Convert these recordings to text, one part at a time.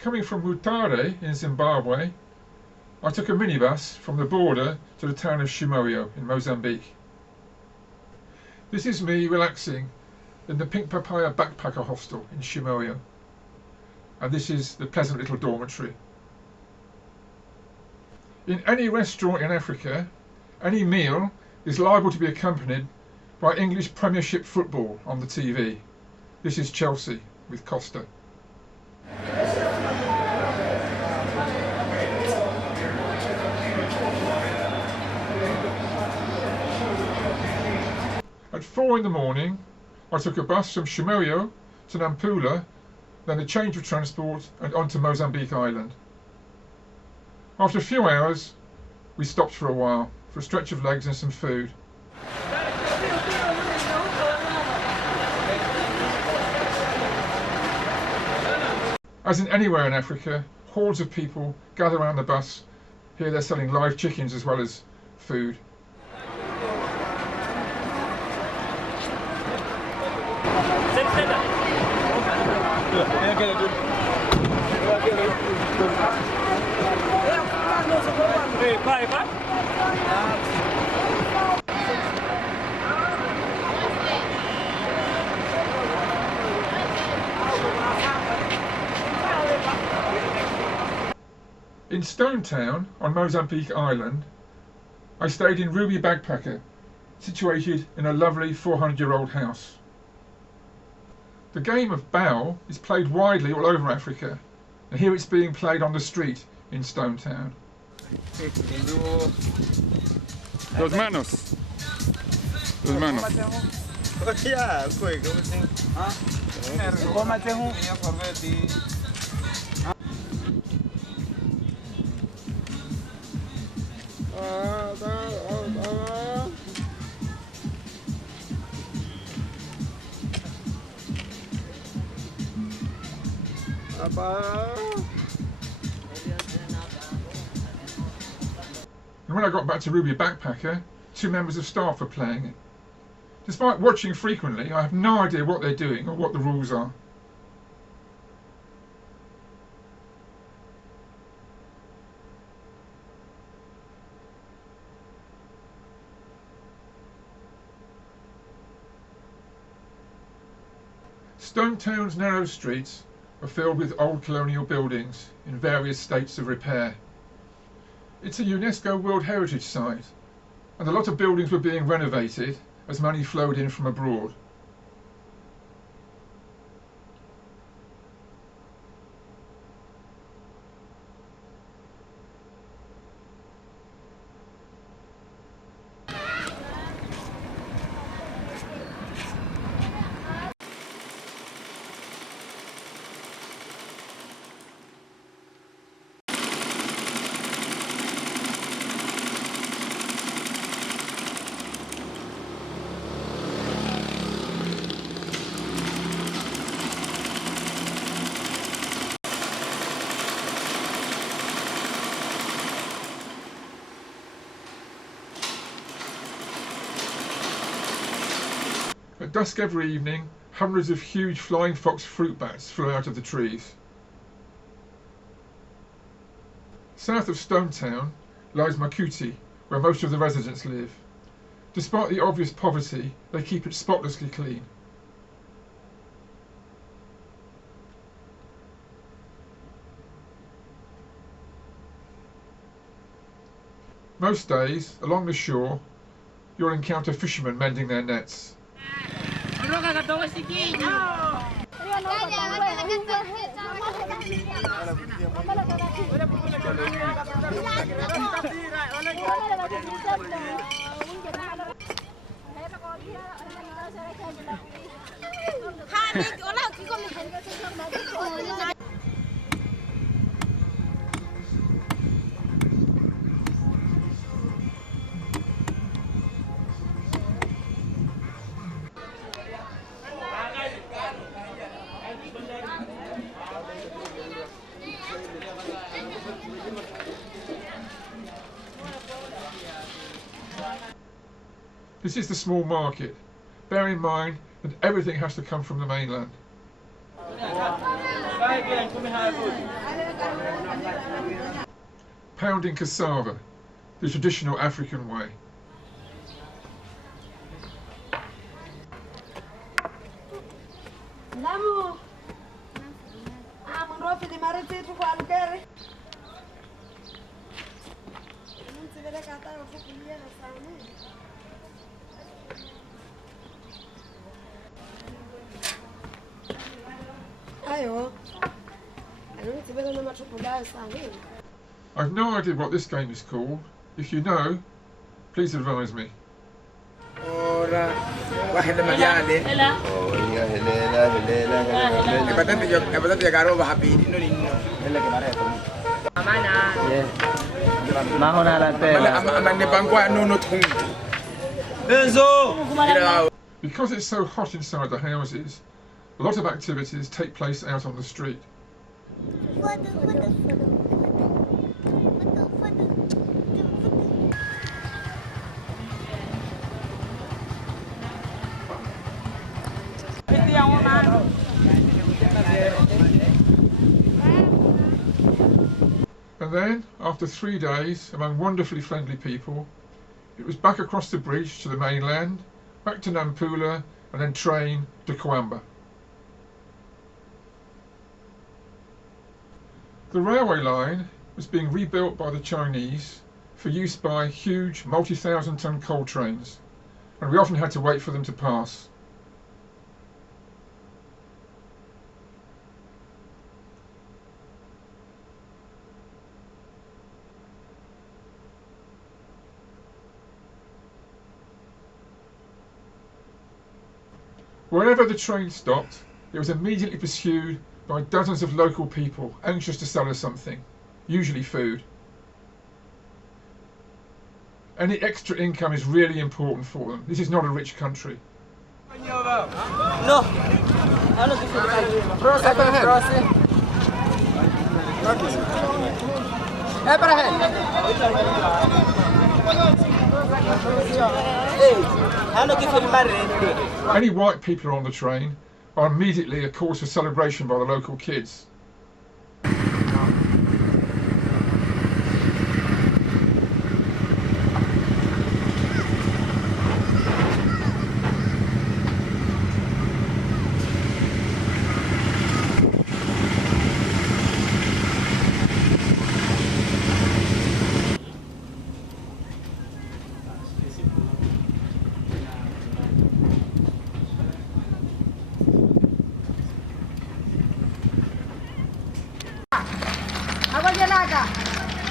Coming from Mutare in Zimbabwe, I took a minibus from the border to the town of Chimoio in Mozambique. This is me relaxing in the Pink Papaya backpacker hostel in Chimoio, and this is the pleasant little dormitory. In any restaurant in Africa, any meal is liable to be accompanied by English Premiership football on the TV. This is Chelsea with Costa. At 4 in the morning, I took a bus from Chimoio to Nampula, then a change of transport and onto Mozambique Island. After a few hours, we stopped for a while, for a stretch of legs and some food. As in anywhere in Africa, hordes of people gather around the bus. Here they're selling live chickens as well as food. In Stone Town on Mozambique Island, I stayed in Ruby Backpacker, situated in a lovely 400-year-old house. The game of bow is played widely all over Africa, and here it's being played on the street in Stone Town. Dos manos. Dos manos. And when I got back to Ruby Backpacker, 2 members of staff were playing it. Despite watching frequently, I have no idea what they're doing or what the rules are. Stone Town's narrow streets are filled with old colonial buildings in various states of repair. It's a UNESCO World Heritage Site, and a lot of buildings were being renovated as money flowed in from abroad. At dusk every evening, hundreds of huge flying fox fruit bats flew out of the trees. South of Stone Town lies Makuti, where most of the residents live. Despite the obvious poverty, they keep it spotlessly clean. Most days, along the shore, you'll encounter fishermen mending their nets. This is the small market. Bear in mind that everything has to come from the mainland. Pounding cassava, the traditional African way. I've no idea what this game is called. If you know, please advise me. Because it's so hot inside the houses, a lot of activities take place out on the street. And then, after 3 days, among wonderfully friendly people, it was back across the bridge to the mainland, back to Nampula, and then train to Coamba. The railway line was being rebuilt by the Chinese for use by huge multi-thousand-ton coal trains, and we often had to wait for them to pass. Wherever the train stopped, it was immediately pursued by dozens of local people anxious to sell us something, usually food. Any extra income is really important for them. This is not a rich country. No. Any white people on the train are immediately a cause for celebration by the local kids.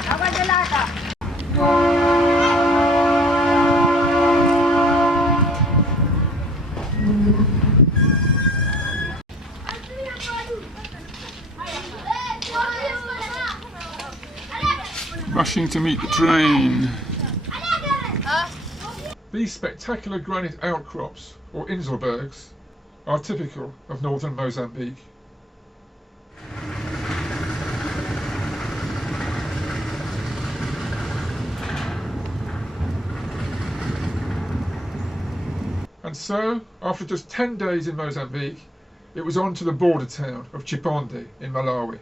Agua gelata. Rushing to meet the train. These spectacular granite outcrops, or Inselbergs, are typical of northern Mozambique. And so, after just 10 days in Mozambique, it was on to the border town of Chiponde in Malawi.